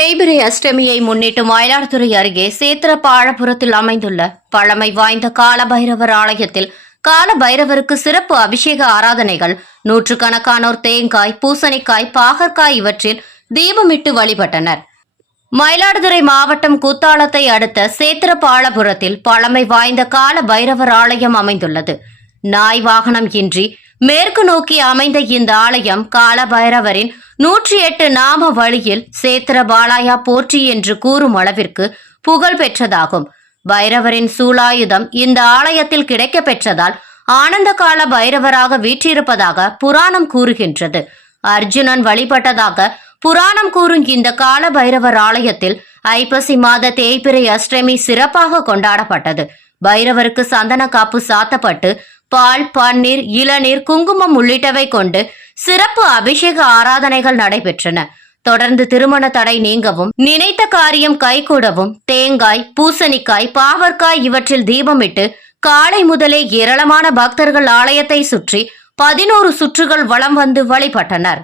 தேய்பிரை அஷ்டமியை முன்னிட்டு மயிலாடுதுறை அருகே சேத்திரப்பாழபுரத்தில் அமைந்துள்ள பழமை வாய்ந்த காலபைரவர் ஆலயத்தில் காலபைரவருக்கு சிறப்பு அபிஷேக ஆராதனைகள் நூற்றுக்கணக்கானோர் தேங்காய் பூசணிக்காய் பாகற்காய் இவற்றில் தீபமிட்டு வழிபட்டனர். மயிலாடுதுறை மாவட்டம் கூத்தாளத்தை அடுத்த சேத்திரப்பாழபுரத்தில் பழமை வாய்ந்த கால பைரவர் ஆலயம் அமைந்துள்ளது. நாய் வாகனம் இன்றி மேற்கு நோக்கி அமைந்த இந்த ஆலயம் கால பைரவரின் நூற்றி எட்டு நாம வழியில் சேத்திர பாலாயா போற்றி என்று கூறும் அளவிற்கு புகழ் பெற்றதாகும். பைரவரின் சூலாயுதம் இந்த ஆலயத்தில் கிடைக்கப் பெற்றதால் ஆனந்த கால பைரவராக வீற்றிருப்பதாக புராணம் கூறுகின்றது. அர்ஜுனன் வழிபட்டதாக புராணம் கூறும் இந்த கால பைரவர் ஆலயத்தில் ஐப்பசி மாத தேய்பிறை அஷ்டமி சிறப்பாக கொண்டாடப்பட்டது. பைரவருக்கு சந்தன காப்பு சாத்தப்பட்டு பால் பன்னீர் இளநீர் குங்குமம் உள்ளிட்டவை கொண்டு சிறப்பு அபிஷேக ஆராதனைகள் நடைபெற்றன. தொடர்ந்து திருமண தடை நீங்கவும் நினைத்த காரியம் கைகூடவும் தேங்காய் பூசணிக்காய் பாவற்காய் இவற்றில் தீபமிட்டு காலை முதலே ஏராளமான பக்தர்கள் ஆலயத்தை சுற்றி பதினோரு சுற்றுகள் வலம் வந்து வழிபட்டனர்.